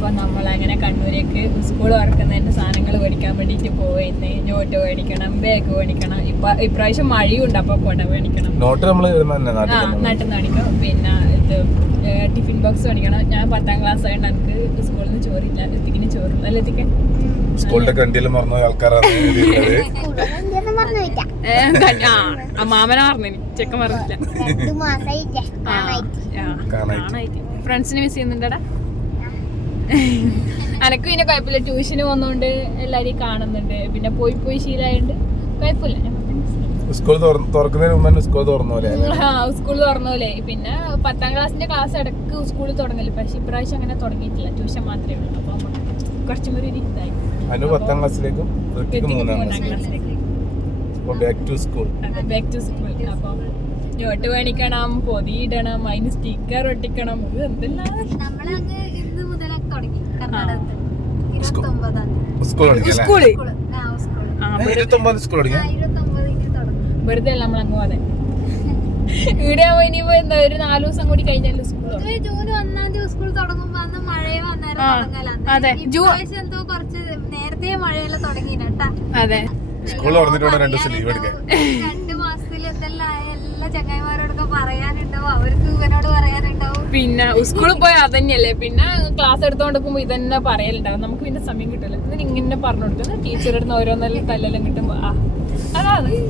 അപ്പൊ നമ്മളങ്ങനെ കണ്ണൂരേക്ക് സ്കൂൾ തുറക്കുന്നതിന്റെ സാധനങ്ങൾ മേടിക്കാൻ വേണ്ടിയിട്ട് പോവുന്നേ നോട്ട് മേടിക്കണം ബാഗ് മേടിക്കണം. ഇപ്പം ഇപ്രാവശ്യം മഴയുണ്ട് അപ്പോൾ കൊട മേടിക്കണം. നോട്ട് നമ്മൾ ആ നട്ടു മേടിക്കണം പിന്നെ ഇത് ടിഫിൻ ബോക്സ് മേടിക്കണം. ഞാൻ പത്താം ക്ലാസ് ആയതുകൊണ്ട് എനിക്ക് സ്കൂളിൽ നിന്ന് ചോറില്ല. എത്തിക്കിന് ചോറില്ല അല്ല എത്തിക്കാൻ സ്കൂളിന്റെ കണ്ടിയെല്ലാം മറന്നു ആൾക്കാരാണ് മാമന ചെക്കൻ. ഫ്രണ്ട്സിനെ മിസ് ചെയ്യുന്നുണ്ടടാ? അനക്ക് പിന്നെ കുഴപ്പമില്ല. ട്യൂഷന് പോകുന്നോണ്ട് എല്ലാരെയും കാണുന്നുണ്ട്. പിന്നെ പോയി പോയി ശീലമായോണ്ട് കുഴപ്പമില്ല. സ്കൂൾ തുറ- തുറക്കുന്നതിന് മുമ്പ് തന്നെ സ്കൂൾ തുറന്നു പോലെ സ്കൂൾ തുറന്നോലെ പിന്നെ പത്താം ക്ലാസ്സിന്റെ ക്ലാസ് ഇടയ്ക്ക് സ്കൂളിൽ തുടങ്ങൽ പക്ഷെ ഇപ്രാവശ്യം അങ്ങനെ തുടങ്ങിയിട്ടില്ല. ട്യൂഷൻ മാത്രമേ ഉള്ളൂ. അപ്പൊ കുറച്ചും കൂടി ഒരു ഇതായി. അനു പത്താം ക്ലാസ്സിലേക്കും മൂന്നാം ക്ലാസ്സിലേക്ക്. Back to school back to school അപ്പൊ നോട്ട് മേടിക്കണം പൊതിയിടണം. അതിന് സ്റ്റിക്കർ ഒട്ടിക്കണം. ഇത് എന്തെല്ലാം? തുടങ്ങി. കർണാടകത്തിൽ. ഇരുപത്തൊമ്പതാം തീയതി. സ്കൂൾ തുടങ്ങി അല്ലേ? സ്കൂൾ സ്കൂൾ ആ സ്കൂൾ ആ ഏ, ഇരുപത്തൊമ്പത് സ്കൂൾ തുടങ്ങി ആ ഇരുപത്തൊമ്പതിന് തുടങ്ങും. വെറുതെ അല്ല നമ്മൾ അങ്ങ് പോകാതെ ഇവിടെ ഇനിയിപ്പോ എന്താ ഒരു നാല് ദിവസം കൂടി കഴിഞ്ഞാലും സ്കൂൾ ജൂൺ ഒന്നാം തീയതി സ്കൂൾ തുടങ്ങുമ്പോ അന്ന് മഴയും അന്നേരം അതെ. എന്തോ കുറച്ച് നേരത്തെ മഴയെല്ലാം തുടങ്ങിട്ടാ അതെ. സ്കൂൾ രണ്ട് ദിവസം ലീവ് എടുക്കാൻ. രണ്ട് മാസത്തിൽ എന്തെല്ലാം ചങ്ങായിമാരോടൊക്കെ പറയാനുണ്ടാവും അവർക്ക് ഇവനോട് പറയാനുണ്ടാവും. പിന്നെ സ്കൂളിൽ പോയി അതന്നെയല്ലേ? പിന്നെ ക്ലാസ് എടുത്തോണ്ടിരിക്കുമ്പോ ഇതന്നെ പറയലുണ്ടാവും നമുക്ക് പിന്നെ സമയം കിട്ടില്ല ഇതിന് ഇങ്ങനെ പറഞ്ഞു കൊടുക്കുന്നു ടീച്ചറുടെ അടുത്ത് ഓരോന്നെല്ലാം തല്ലെല്ലാം കിട്ടുമ്പോ. ആ അതാണ് ും.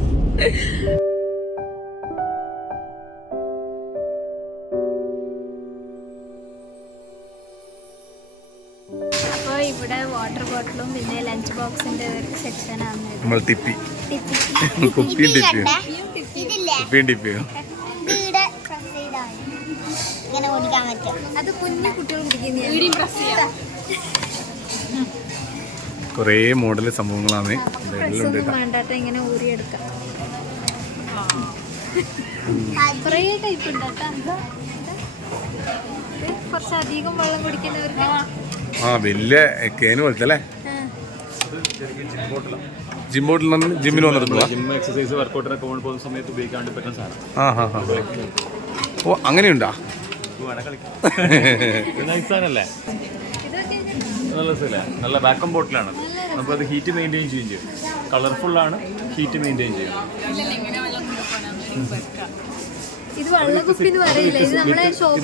ഇവിടെ വാട്ടർ ബോട്ടിലും പിന്നെ ലഞ്ച് ബോക്സിന്റെ സെക്ഷനാണ് നമ്മൾ ഇതില്ലേ ടിപ്പിയും ചെയ്താണ്. ഇങ്ങനെ ഓടിക്കാൻ പറ്റും. അത് കുഞ്ഞു കുട്ടികൾ കുടിക്കുന്ന കുറേ മോഡൽ സംഭവങ്ങളാണ്. ഇങ്ങനെ ഊരിയെടുക്കാം. കുറേ ടൈപ്പ് ഉണ്ട് കേട്ടോ. ഇത് കുറച്ചധികം വെള്ളം കുടിക്കുന്നവർക്ക് ആ വലിയ കേന് പോലത്തെ അല്ലേ? ആ. ജിം ബോട്ടിൽ നിന്ന് ജിമ്മിൽ വന്നെടുക്കുക ജിം എക്സസൈസ് വർക്കൗട്ടിനൊക്കെ പോകുന്ന സമയത്ത് ഉപയോഗിക്കാൻ പറ്റുന്ന സാധനം. ആ ഹാ ഹാ. ഓ അങ്ങനെയുണ്ടാ? ഇത് വേണേ കളിക്കാം. നൈസ് സാധനല്ലേ നല്ല രസമില്ല നല്ല വാക്കം ബോട്ടിലാണ് നമുക്കത് ഹീറ്റ് മെയിന്റെയിൻ ചെയ്യും ചെയ്യും. കളർഫുൾ ആണ് ഹീറ്റ് മെയിന്റെയിൻ ചെയ്യും. ഇത്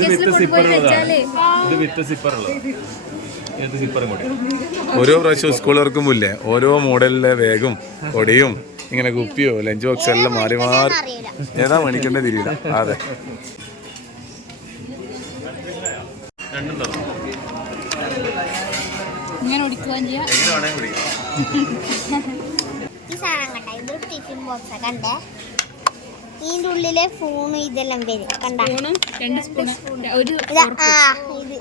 വിത്ത് കൊണ്ടുപോയി വെച്ചാലേ. ഇത് വിത്ത് സിപ്പർ ഓരോ പ്രാവശ്യവും സ്കൂൾ തുറക്കുമ്പോൾ ഇല്ലേ? ഓരോ മോഡലിലെ വേഗം കൊടിയും ഇങ്ങനെ കുപ്പിയോ ലഞ്ച് ബോക്സോ എല്ലാം മാറി മാറി. ഏതാ മണിക്കണ്ട തിരിയില്ല. അതെ. ഈ സാധനം കണ്ട? ഇതൊരു ടിഫിൻ ബോക്സ് കണ്ടേ? ഇതിന്റെ ഉള്ളിലെ ഫോണും ഇതെല്ലാം വരും. കണ്ട? സ്പൂണും? രണ്ട് സ്പൂൺ ഒരു ഇതാ ആ ഇത്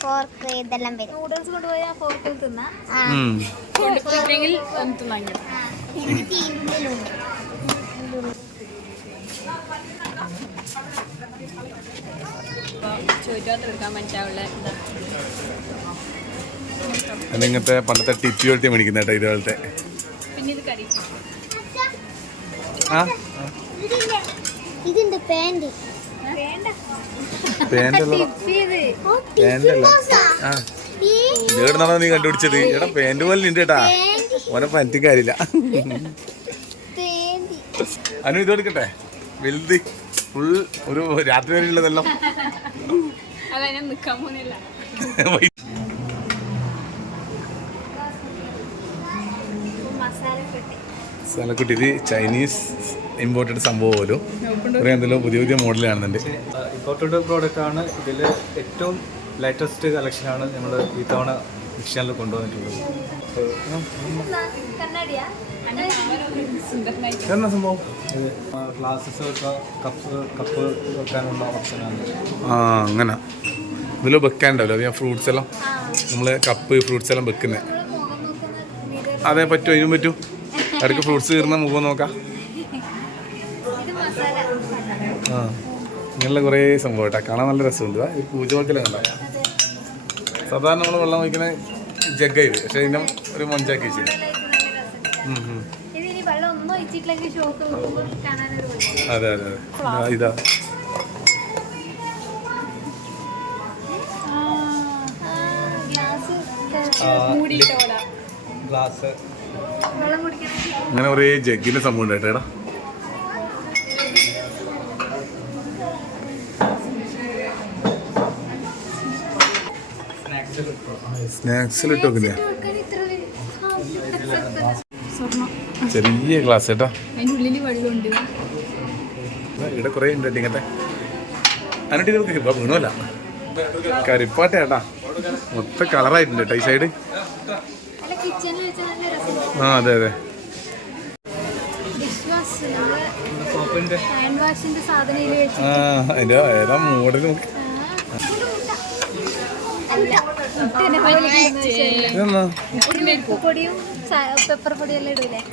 ഫോർക്ക് ഇതെല്ലാം വരും. നൂഡിൽസ് കൊണ്ടുപോയി ആ ഫോർക്കിൽ തിന്നാ. ആ. ഉം. കൊടുത്തിട്ടെങ്കിൽ ഒന്ന് തിന്നാൻ ആ, ഇത് ഇതിന്റെ ഉള്ളിലുണ്ട് ചോദിച്ചാൽ എടുക്കാൻ മനസ്സിലാവുള്ള ഇതാ ഇങ്ങനത്തെ പണ്ടത്തെ ടിപ്പി പോലത്തെ മേടിക്കുന്ന കേട്ടോ ഇതുപോലത്തെ. പിന്നെ ഇത് കറി. ആ ഇതിന്റെ ഇതിന്റെ പാന്റ് വേണ്ട പാന്റല്ല ഇത് ഓ പാന്റ് ടിഫിൻ അല്ല ബോക്സാ ആ ഇതേടെ നടന്ന നീ കണ്ടുപിടിച്ചത്? എടാ പാന്റ് പോലെ ഉണ്ട് കേട്ടാ ഓനെ പറ്റി കാര്യമില്ല. പാന്റ്. അനു ഇത് എടുക്കട്ടെ? വലുത് ഫുൾ ഒരു രാത്രി വരെ ഉള്ളതെല്ലാം അതാ ഞാൻ നിക്കാൻ പോകുന്നില്ല സ്ഥലക്കുട്ടി ഇത് ചൈനീസ് ഇമ്പോർട്ടഡ് സംഭവം പോലും. എന്തെല്ലോ എന്തെങ്കിലും പുതിയ പുതിയ മോഡൽ കാണുന്നുണ്ട്. ഇമ്പോർട്ടഡ് പ്രോഡക്റ്റ് ആണ്. ഇതിൽ ഏറ്റവും ലേറ്റസ്റ്റ് കളക്ഷനാണ് നമ്മൾ ഈ തവണ വിക്ഷനിൽ കൊണ്ടുവന്നിട്ടുള്ളത്. എന്നാ സംഭവം? ഗ്ലാസസ് കപ്പ് കപ്പ് വെക്കാനുള്ള ഓപ്ഷനാണ് ആ അങ്ങനെ. ഇതിൽ വെക്കാനുണ്ടല്ലോ ഞാൻ ഫ്രൂട്ട്സ് എല്ലാം. നമ്മൾ കപ്പ് ഫ്രൂട്ട്സ് എല്ലാം വെക്കുന്നത് അതെ പറ്റുമോ ഇതിനും പറ്റും? ഇടയ്ക്ക് ഫ്രൂട്ട്സ് കീറുന്ന മുഖം നോക്കാം. ആ ഇങ്ങനെയുള്ള കുറേ സംഭവം കേട്ടോ. കാണാൻ നല്ല രസമുണ്ട്. ഈ പൂജ വെക്കലാണ് കണ്ടോ? സാധാരണ നമ്മൾ വെള്ളം വയ്ക്കുന്ന ജഗ്ഗ ഇത്. പക്ഷെ ഇതിനെ ഒരു മൊഞ്ചാക്കി വെച്ചിട്ട്. അതെ അതെ അതെ. ഇതാ. ഗ്ലാസ്. അങ്ങനെ കുറേ ജഗ്ഗിന്റെ സംഭവം ഉണ്ട് കേട്ടോ ആ, ചെറിയ ഗ്ലാസ് കേട്ടോ. ഇവിടെ കുറേ ഉണ്ട് ഇങ്ങനത്തെ. എന്നിട്ട് നമുക്ക് ഇപ്പൊ വീണല്ല കരിപ്പാട്ട മൊത്തം കളറായിട്ടുണ്ട് കേട്ടോ ഈ സൈഡ് ആ അതെ അതെ. ഏതാ മോഡൽ നോക്കി.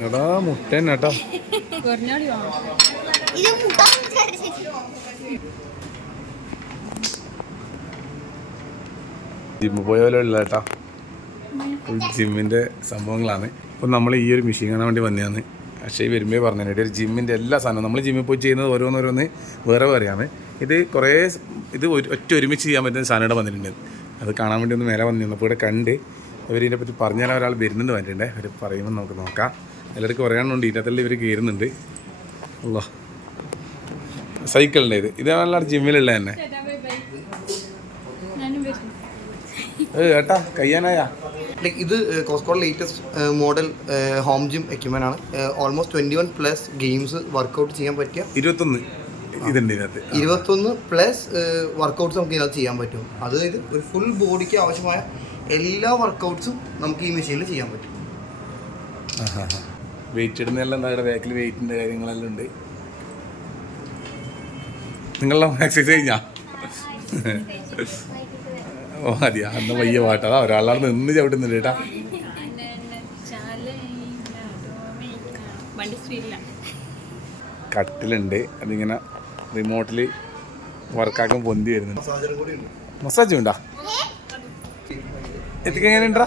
എടാ മുട്ട തന്നെ കേട്ടോ. കുറഞ്ഞാടി വേണം ഇത് മുട്ട വിചാരിച്ചു ജിമ്മ് പോയ പോലെ ഉള്ള കേട്ടാ. ജിമ്മിന്റെ സംഭവങ്ങളാണ്. ഇപ്പം നമ്മൾ ഈ ഒരു മെഷീൻ കാണാൻ വേണ്ടി വന്നതാണ്. പക്ഷേ ഈ വരുമ്പോൾ പറഞ്ഞു ഒരു ജിമ്മിന്റെ എല്ലാ സാധനവും നമ്മൾ ജിമ്മിൽ പോയി ചെയ്യുന്നത് ഓരോന്നോരോന്ന് വേറെ വേറെയാണ്. ഇത് കുറേ ഇത് ഒറ്റ ഒരുമിച്ച് ചെയ്യാൻ പറ്റുന്ന സാധനം ഇവിടെ വന്നിട്ടുണ്ട്. അത് കാണാൻ വേണ്ടി ഒന്ന് മേലെ വന്നു അപ്പോൾ ഇവിടെ കണ്ട് ഇവർ ഇതിനെ പറ്റി പറഞ്ഞാൽ ഒരാൾ വരുന്നുണ്ട് വന്നിട്ടുണ്ട് അവർ പറയുമ്പോൾ നമുക്ക് നോക്കാം. എല്ലാവർക്കും പറയാനുണ്ട് ഇതിനകത്തുള്ള ഇവർ കയറുന്നുണ്ട് അല്ലോ സൈക്കിളിന്റെ ഇത്. ഇത് നല്ല ജിമ്മിലുള്ള തന്നെ. ഏട്ടാ കയ്യാനായാ. ലൈക്ക് ഇത് കോസ്കോയുടെ latest model home gym equipment ആണ്. Almost twenty one plus games workout ചെയ്യാൻ പറ്റിയ ഇരുപത്തൊന്ന് ഇതുണ്ട് ഇതിനകത്ത്. ഇരുപത്തൊന്ന് പ്ലസ് വർക്കൗട്ട്സ് നമുക്ക് ഇതിനകത്ത് ചെയ്യാൻ പറ്റും. അതായത് ഒരു ഫുൾ ബോഡിക്ക് ആവശ്യമായ എല്ലാ വർക്കൗട്ട്സും നമുക്ക് ഈ മെഷീനിൽ ചെയ്യാൻ പറ്റും. വെയിറ്റ് ഇടുന്നതെല്ലാം എന്താ ബാക്കിൽ വെയിറ്റിന്റെ കാര്യങ്ങളെല്ലാം ഉണ്ട്. നിങ്ങളെല്ലാം എക്സസൈസ് കഴിഞ്ഞാ. ഓ മതിയാ. അന്ന് വയ്യ പാട്ട്. അതാ ഒരാളാണ് നിന്ന് ചവിട്ടുന്നില്ല കേട്ടാ. കട്ടിലുണ്ട്. അതിങ്ങനെ റിമോട്ടിൽ വർക്കാക്കാൻ പൊന്തി വരുന്നുണ്ട്. മസാജ് ഉണ്ടോ? എത്തിക്കെങ്ങനെ ഉണ്ടാ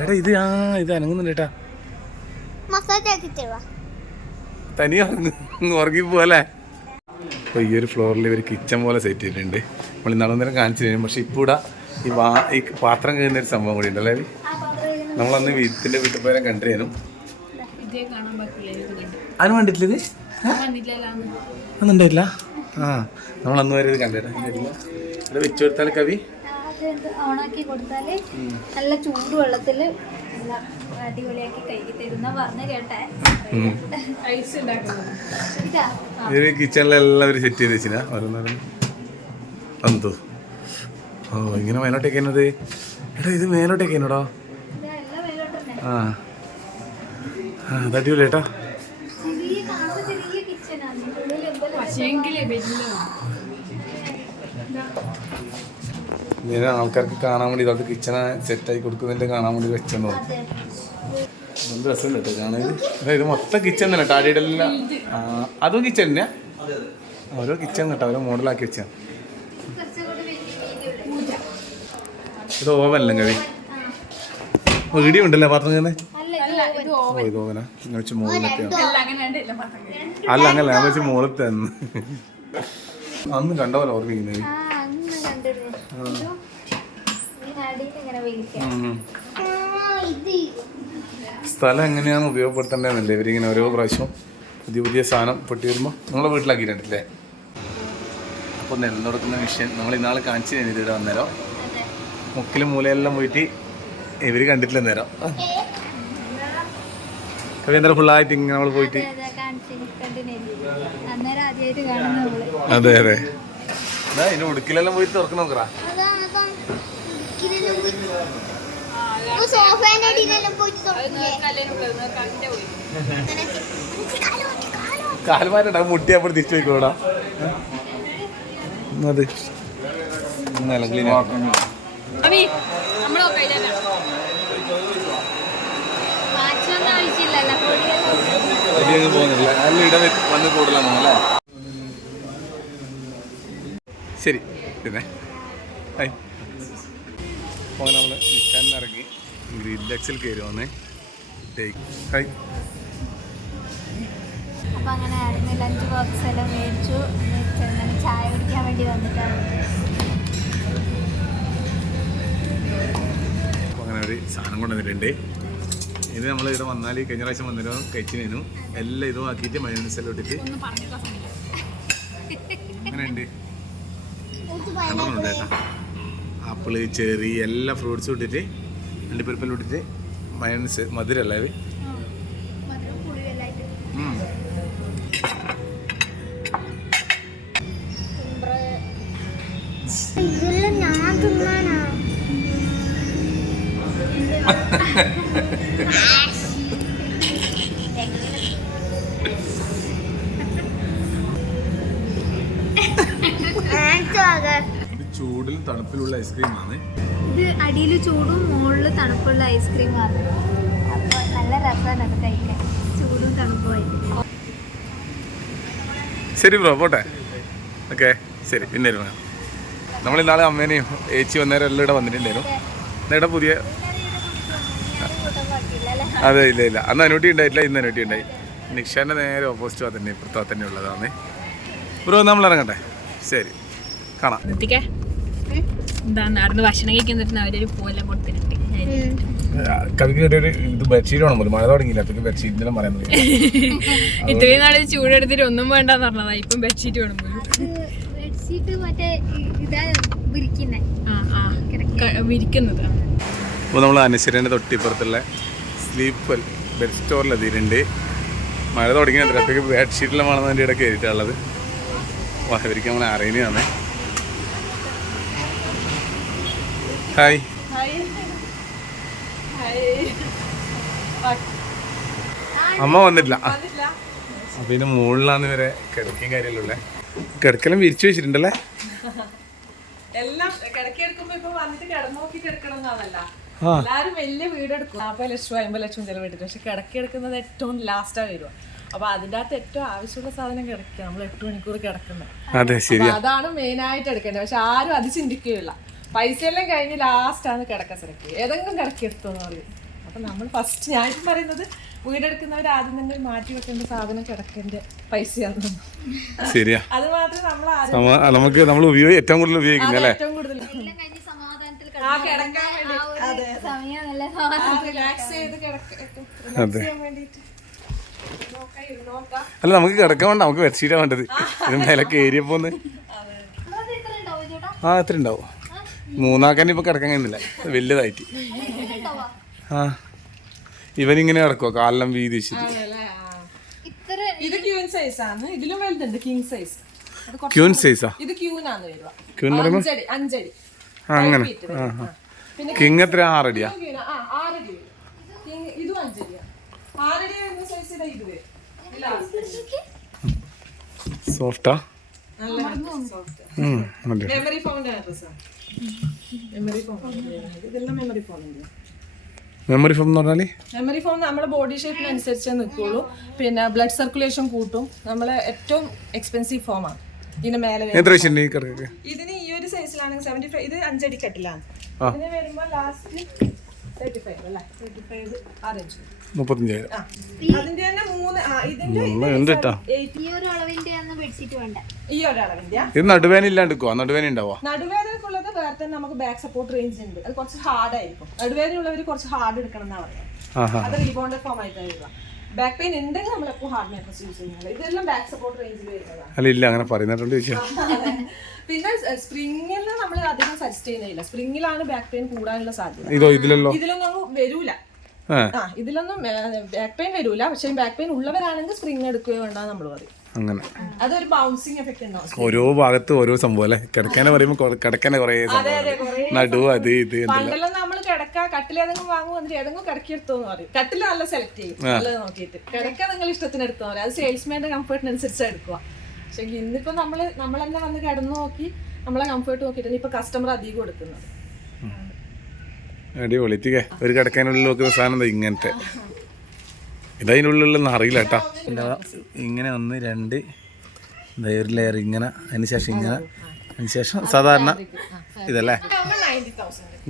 എടാ ഇത് ആ ഇത് അനങ്ങുന്നുണ്ട് കേട്ടാ. മസാജ് ആക്കി തരുവാ. തനി ഉറങ്ങി പോലെ അപ്പോൾ ഈ ഒരു ഫ്ലോറിൽ ഇവർ കിച്ചൺ പോലെ സെറ്റ് ചെയ്തിട്ടുണ്ട്. നമ്മൾ ഇന്നാളെ നേരം കാണിച്ചു തരും പക്ഷെ ഇപ്പോൾ ഇവിടെ ഈ വാ ഈ പാത്രം കഴിയുന്ന ഒരു സംഭവം കൂടി ഉണ്ടല്ലേ? നമ്മളന്ന് വീട്ടിന്റെ വീട്ടിൽ പോയാലും കണ്ടിരുന്നു ഇതേ കാണാൻ പറ്റില്ല ഇത് ഇത്? ഒന്നുണ്ടായില്ല ആ നമ്മൾ അന്ന് വരെ ഇത് കണ്ടിട്ട് ഇവിടെ വെച്ച് കൊടുത്താൽ കവി? അത് ഓണാക്കി കൊടുത്താൽ നല്ല ചൂട് വെള്ളത്തിൽ നല്ല അടിപൊളിയാക്കി കഴുകി തരുന്ന പറഞ്ഞ് കേട്ടെ. ഐസ് ഇതാ. കിച്ചണിലെല്ലാം സെറ്റ് ചെയ്ത് വെച്ചിനാ ഓരോന്നോരോന്ന്. എന്തോ ഓ ഇങ്ങനെ മേലോട്ടേക്ക് എന്നത് എടാ ഇത് മേലോട്ടേക്ക് എന്നോടോ ആ. അത് അടിപൊളി ഇങ്ങനെ ആൾക്കാർക്ക് കാണാൻ വേണ്ടി ഇതൊക്കെ കിച്ചണ സെറ്റായി കൊടുക്കുന്നതിന്റെ കാണാൻ വേണ്ടി വെച്ചോ എന്ത് രസമുണ്ട് കേട്ടോ കാണാൻ. ഇത് മൊത്തം കിച്ചൺ തന്നെ ടാടിയുടെ അതും കിച്ചൺ തന്നെയാ ഓരോ കിച്ചൺ കേട്ടോ ഓരോ മോഡലാക്കി വെച്ചാണ് ഇത് ഓവനല്ലേ കവി വീഡിയോ ഉണ്ടല്ലേ ഓവൻ. ഓ ഇത് ഓവനാ ഞാൻ വെച്ച് മുകളിലത്തെ അല്ല അങ്ങനെ ഞാൻ വെച്ച് മുകളിലത്തെ അന്ന് അന്ന് കണ്ട പോലെ ഓർമ്മിക്കുന്നത് ഇങ്ങനെ സ്ഥലം എങ്ങനെയാണ് ഉപയോഗപ്പെടുത്തേണ്ടതെന്നല്ലേ ഇവരിങ്ങനെ ഓരോ പ്രാവശ്യവും പുതിയ പുതിയ സാധനം പൊട്ടി വരുമ്പോൾ നിങ്ങളെ വീട്ടിലാക്കിയിട്ടുണ്ടല്ലേ അപ്പോൾ നിലനിർത്തുന്ന വിഷയം. നമ്മൾ ഇന്നാൾ കാണിച്ചു കഴിഞ്ഞിട്ട് ഇവിടെ വന്നേരോ? മുക്കിലും മൂലയെല്ലാം പോയിട്ട് ഇവർ കണ്ടിട്ടില്ല നേരം കവീന്ദ്ര ഫുള്ളായിട്ട് ഇങ്ങനെ നമ്മൾ പോയിട്ട്. അതെ, അതെ, ഇതിന് ഉടുക്കിലെല്ലാം പോയിട്ട് തുറക്കു നോക്കറാ പോയി പോയി. കാലുമാരുണ്ടാ മുട്ടി അപ്പോൾ തിരിച്ചു പോയിക്കോടാ. അത്. നല്ല ആവശ്യമില്ലല്ലോ പോകുന്നില്ല. നല്ല ഇടം വന്ന് ശരി പിന്നെ. ഹായ്. അപ്പോൾ നമ്മൾ നിൽക്കാൻ ഇറങ്ങി. ഗ്രീൻ ഡെക്സിൽ കയറി വന്നേ. ടേക്ക് ഹായ് അപ്പൊ അങ്ങനെ ആയിരുന്നു ലഞ്ച് ബോക്സ് എല്ലാം മേടിച്ചു. ചായ കുടിക്കാൻ വേണ്ടി വന്നിട്ടാണ്. ഒരു സാധനം കൊണ്ടുവന്നിട്ടുണ്ട്. ഇത് നമ്മൾ ഇവിടെ വന്നാൽ കഴിഞ്ഞ പ്രാവശ്യം വന്നിരുന്നു കഴിച്ചിനു എല്ലാം ഇതും ആക്കിയിട്ട് മയോണൈസ് എല്ലാം ഇട്ടിട്ട് അങ്ങനെയുണ്ട് ആപ്പിൾ ചെറി എല്ലാ ഫ്രൂട്ട്സും ഇട്ടിട്ട് അണ്ടിപ്പരിപ്പെല്ലാം ഇട്ടിട്ട് മയോണൈസ് മധുരമല്ല ഇത് ചൂടിലും തണുപ്പിലുള്ള ഐസ്ക്രീമാണ് ഇത് അടിയിൽ ചൂടും മുകളിൽ തണുപ്പുള്ള ഐസ്ക്രീമാണ് അപ്പോൾ നല്ല രസമാണ് അത് കഴിക്കാൻ. ചൂടും തണുപ്പുമായിട്ട് ശരി ബ്രോ പോട്ടെ. ഓക്കെ ശരി പിന്നെ. നമ്മൾ ഇന്നാളെ അമ്മേനെയും ഏച്ചി വന്നേരം എല്ലാം ഇവിടെ വന്നിട്ടുണ്ടായിരുന്നു. എന്നിട്ട് പുതിയ അതെ ഇല്ല ഇല്ല. അന്ന് അനുട്ടി ഉണ്ടായിട്ടില്ല ഇന്ന് അനുട്ടി ഉണ്ടായി. നിക്ഷാന്റെ നേരെ ഓപ്പോസിറ്റ് ആ തന്നെ ഇപ്പുറത്താ തന്നെ ഉള്ളതാണ്. ബ്രോ നമ്മൾ ഇറങ്ങട്ടെ. ശരി. കാണാം. എന്താ നടന്ന് ഭക്ഷണം കഴിക്കുന്നിട്ട് അവരൊരു പോലെ കൊടുത്തിട്ടുണ്ട്. ഇത് ബെഡ്ഷീറ്റ് വേണം പോലും. മഴ തുടങ്ങിയില്ല അപ്പൊ ബെഡ്ഷീറ്റിനെ പറയുന്നത് ഇത്രയും നാളെ ചൂടെടുത്തിട്ട് ഒന്നും വേണ്ടെന്ന് പറഞ്ഞതാ ഇപ്പം ബെഡ്ഷീറ്റ് വേണം പോലും. വിരിക്കുന്നത്. അപ്പോൾ നമ്മൾ അനശ്വരന്റെ തൊട്ടിപ്പുറത്തുള്ള സ്ലീപ്പ് ബെഡ് സ്റ്റോറിൽ എത്തിയിട്ടുണ്ട് മഴ തുടങ്ങി അപ്പോഴേക്ക് ബെഡ്ഷീറ്റിലും വേണം അതിന്റെ ഇടയ്ക്ക് കയറിയിട്ടുള്ളത് വാ നമ്മളെ അറിയുന്നതാണ് ഹായ് അമ്മ വന്നിട്ടില്ല. അപ്പം ഇതിന് മുകളിലാണ് ഇവരെ കിടക്കയും കാര്യമല്ലേ കിടക്കലും വിരിച്ചു വെച്ചിട്ടുണ്ടല്ലേ? എല്ലാം കിടക്കെടുക്കുമ്പോ ഇപ്പൊ വന്നിട്ട് കിടന്നു നോക്കി കിടക്കണം എന്നാണല്ല. എല്ലാരും വലിയ വീടെടുക്കും നാൽപ്പത് ലക്ഷം അമ്പത് ലക്ഷം ചെലവിട്ടിട്ട് പക്ഷെ കിടക്കി എടുക്കുന്നത് ഏറ്റവും ലാസ്റ്റാ വരിക അപ്പൊ അതിന്റെ അകത്ത് ഏറ്റവും ആവശ്യമുള്ള സാധനം കിടക്കുക. നമ്മൾ എട്ട് മണിക്കൂർ കിടക്കുന്നത് അതാണ് മെയിൻ ആയിട്ട് എടുക്കേണ്ടത്. പക്ഷെ ആരും അത് ചിന്തിക്കുകയില്ല. പൈസ എല്ലാം കഴിഞ്ഞ് ലാസ്റ്റാണ് കിടക്ക സെലക്ട് ഏതെങ്കിലും എന്ന് പറയും. അപ്പൊ നമ്മൾ ഫസ്റ്റ് ഞാൻ പറയുന്നത് വീടെടുക്കുന്നവർ ആദ്യം തന്നെ മാറ്റി വെക്കേണ്ട സാധനം കിടക്കേണ്ട പൈസയാണ്. ശരിയാ. അത് മാത്രമേ നമ്മൾ നമുക്ക് നമ്മൾ ഏറ്റവും കൂടുതൽ ഉപയോഗിക്കുന്നത് ഏറ്റവും കൂടുതൽ. അല്ല നമുക്ക് കിടക്കാൻ വേണ്ട നമുക്ക് ബെഡ്ഷീറ്റാ വേണ്ടത്. ഇത് മേലെ കയറിയപ്പോന്ന് അത് ഇത്ര ഉണ്ടാവും ചേട്ടാ? ആ എത്ര ഉണ്ടാവും. മൂന്നാക്കാൻ ഇപ്പൊ കിടക്കാൻ കഴിയുന്നില്ല. വലുതായിട്ട്. ആ. ഇവനിങ്ങനെ കിടക്കുവോ കാലെല്ലാം വീതി ഇത് ക്യൂൻ സൈസ് ആണ്. ഇതിലും വലുതുണ്ട് കിങ് സൈസ് ക്യൂൻ സൈസാ ഇത് ക്യൂൻ ആണ് പറയുമ്പോൾ അഞ്ചടി അഞ്ചടി. അങ്ങനെ. കിങ് എത്ര ആറടിയാ. സോഫ്റ്റാ മെമ്മറി മെമ്മറി ഫോം എന്ന് പറഞ്ഞാൽ? മെമ്മറി ഫോം നമ്മുടെ ബോഡി ഷേപ്പിനനുസരിച്ചേ നിൽക്കുള്ളൂ പിന്നെ ബ്ലഡ് സർക്കുലേഷൻ കൂട്ടും. നമ്മളെ ഏറ്റവും എക്സ്പെൻസീവ് ഫോമാണ് ഇതിന് മേലെ. എത്ര ഇതിന് ഈ ഒരു സെവന്റി സെവന്റി ഫൈവ് ഇത് അഞ്ചടി കെട്ടിലാണ്. ഇതിന് വരുമ്പോൾ ലാസ്റ്റ് തേർട്ടി ഫൈവ് അല്ലേ തേർട്ടി ഫൈവ് ആറഞ്ച് മുപ്പത്തഞ്ചായിരം അതിന്റെ തന്നെ മൂന്ന് ആ ഇതിന്റെ നല്ല ഉണ്ട് കേട്ടോ എയ്റ്റ് ഈ ഒരു അളവിന്റെ ബെഡ്ഷീറ്റ് വേണ്ട? ഈ ഒരളവിന്റെ ഇത് നടുവേന ഇല്ലാണ്ടിക്കുവാ നടുവേന ഉണ്ടാവോ? നടുവേദനക്കുള്ളത് വേറെ തന്നെ നമുക്ക് ബാക്ക് സപ്പോർട്ട് റേഞ്ച് ഉണ്ട്. അത് കുറച്ച് ഹാർഡ് ആയിരിക്കും. നടുവേദന ഉള്ളവർ കുറച്ച് ഹാർഡ് എടുക്കണം എന്നാണ് പറയുന്നത്. ആഹാ. അത് റീബോണ്ട് ഫോം ആയിട്ടാണ് ബാക്ക് പെയിൻ ഉണ്ടെങ്കിൽ നമ്മൾ എപ്പോൾ ഹാർഡ് മാട്രസ് യൂസ് ചെയ്യുന്നത്? ഇതെല്ലാം ബാക്ക് സപ്പോർട്ട് റേഞ്ചിൽ വരുന്നതാണ്. അല്ല ഇല്ല അങ്ങനെ പറയുന്നിട്ടുണ്ട് പിന്നെ സ്പ്രിങ്ങിൽ നമ്മൾ അധികം സജസ്റ്റ് ചെയ്യുന്നില്ല സ്പ്രിങ്ങിലാണ് ബാക്ക് പെയിൻ കൂടാനുള്ള സാധ്യത. ഇതോ ഇതിലല്ലോ? ഇതിലൊന്നും വരൂല. ആ. ഇതിലൊന്നും ബാക്ക് പെയിൻ വരൂല. പക്ഷേ ബാക്ക് പെയിൻ ഉള്ളവരാണെങ്കിൽ സ്പ്രിങ് എടുക്കുകയോ വേണ്ട നമ്മൾ പറയും. അങ്ങനെ. അതൊരു ബൗൺസിങ് എഫക്റ്റ് ഉണ്ടാവും. ഓരോ ഭാഗത്ത് ഓരോ സംഭവം അല്ലേ? കിടക്കാനെ പറയുമ്പോൾ കിടക്കാനെ കുറേ സംഭവം നടു അത് ഇത് എന്തെല്ലാം. കിടക്ക കട്ടിൽ ഏതെങ്കിലും വാങ്ങും എന്നിട്ട് ഏതെങ്കിലും കിടക്കി എടുത്തോന്ന് പറയും. കട്ടിൽ നല്ല സെലക്ട് ചെയ്യും. നല്ലത് നോക്കിയിട്ട്. കിടക്ക നിങ്ങൾ ഇഷ്ടത്തിന് എടുത്തോ അത് സെയിൽസ്മാന്റെ കംഫേർട്ടിനനുസരിച്ച് എടുക്കുക. പക്ഷെ ഇന്നിപ്പോ നമ്മൾ നമ്മൾ തന്നെ വന്ന് കിടന്നു നോക്കി നമ്മളെ കംഫർട്ട് നോക്കിയിട്ടാണ് ഇപ്പൊ കസ്റ്റമർ അധികം എടുക്കുന്നത്. അടിപൊളിത്തിക്കേ ഒരു കിടക്കാനുള്ളിൽ നോക്കുന്ന സാധനം ഇങ്ങനത്തെ. ഇതതിനുള്ളിലൊന്നും അറിയില്ല കേട്ടാ. ഇങ്ങനെ ഒന്ന് രണ്ട് ദേ ഒരു ലെയർ ഇങ്ങനെ അതിന് ശേഷം ഇങ്ങനെ. അതിന് ശേഷം സാധാരണ ഇതല്ലേ?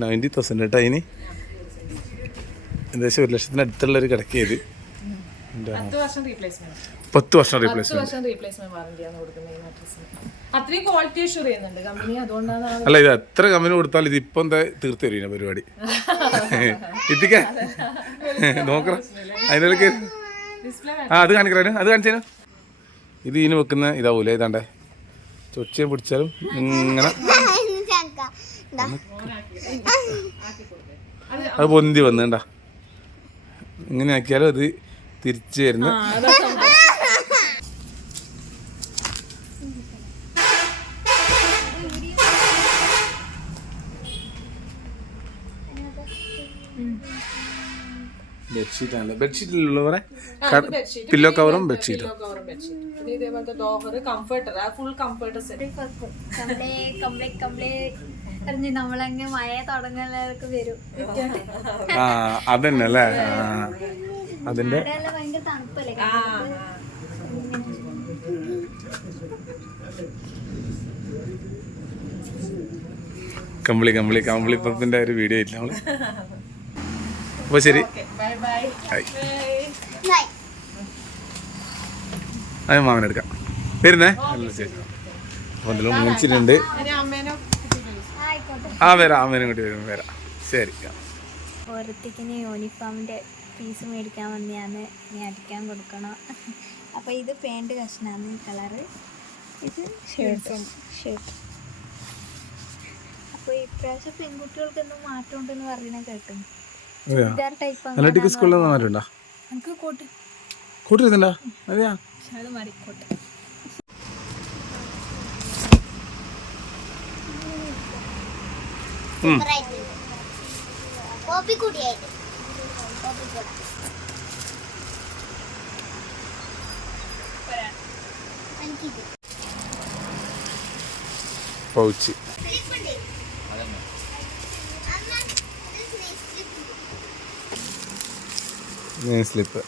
നയന്റി തൗസൻഡ് കേട്ടോ ഇനി. ഏകദേശം ഒരു ലക്ഷത്തിന് അടുത്തുള്ള ഒരു കിടക്കയത് പത്ത് വർഷം റീപ്ലേസ്മെന്റ് അല്ല ഇത് എത്ര കമ്പനി കൊടുത്താൽ ഇത് ഇപ്പം തീർത്ത് തരും പരിപാടി? എത്തിക്കാൻ നോക്കണം. അതിനിടയ്ക്ക് ഡിസ്പ്ലേ ആ അത് കാണിക്കാനും അത് കാണിച്ചേനു ഇത് ഇനി വെക്കുന്ന ഇതാവൂലേ? ഇതാണ്ടേ. ചൊച്ചിയെ പിടിച്ചാലും ഇങ്ങനെ. അത് പൊന്തി വന്നുണ്ട ഇങ്ങനെ ആക്കിയാലും അത് തിരിച്ചു വരുന്ന ബെഡ്ഷീറ്റാണല്ലോ ബെഡ്ഷീറ്റിലുള്ളവരെ പില്ലോ കവറും ബെഡ്ഷീറ്റ് പിന്നെ ഇതേപോലത്തെ ഡോഹർ കംഫർട്ടർ ആ ഫുൾ കംഫർട്ടർ സെറ്റ് കംപ്ലേ കംപ്ലേ കംപ്ലേ. പറഞ്ഞ് നമ്മളങ്ങ് മഴ തുടങ്ങുന്നവർക്ക് വരും. ആ അതന്നെ അല്ലേ? അതിന്റെ ഭയങ്കര തണുപ്പല്ലേ? കമ്പിളി കമ്പിളി കമ്പിളി പപ്പിന്റെ ഒരു വീഡിയോ ഇല്ല നമ്മൾ. അപ്പൊ ശരി. Bye bye. അത് മാമനെടുക്കാം വരുന്നേ? നല്ല മൂച്ചിട്ടുണ്ട്. ആ വരാം. അമ്മേനും കൂട്ടി വരും. വരാം. ശരി. ഓരോരുത്തക്കിന് യൂണിഫോമിന്റെ പീസ് മേടിക്കാൻ വന്നെയാണ്. ഇനി അടിക്കാൻ കൊടുക്കണം. അപ്പോൾ ഇത് പാന്റ് കഷ്ണമാണ് കളറ് ഇത് ഷർട്ടും ഷർട്ട് അപ്പോൾ ഇപ്രാവശ്യം പെൺകുട്ടികൾക്കൊന്നും മാറ്റം ഉണ്ടെന്ന് പറയുന്നത് കേട്ടു. ചുരിദാർ ടൈപ്പ് അനലറ്റിക് സ്കൂളിൽ നിന്ന് മാറ്റുണ്ടോ നമുക്ക് കോട്ട് കൂട്ടിരുന്നുണ്ടോ അതെയാ അത് മതി കോട്ട് സൂപ്പറായിട്ടുണ്ട്. കോപ്പിക്കുടിയായിട്ട് കോപ്പിക്കുട. എനിക്കിത്. പൗച്ച്. സ്ലിപ്പ്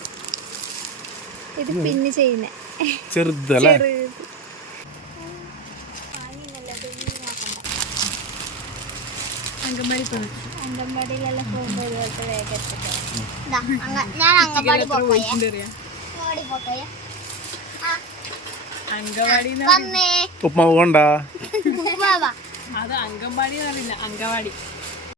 ഇത് പിന്നെ ചെയ്യുന്നത് ചെറുതല്ലേ അംഗൻവാടിയിലെല്ലാം പോകുമ്പോൾ ഇതുപോലത്തെ വേഗം ഞാൻ പോക്കോയെ പോക്കോയെ കൊണ്ടാ? അത് അങ്കൻവാടി അറിയില്ല അങ്കവാടി.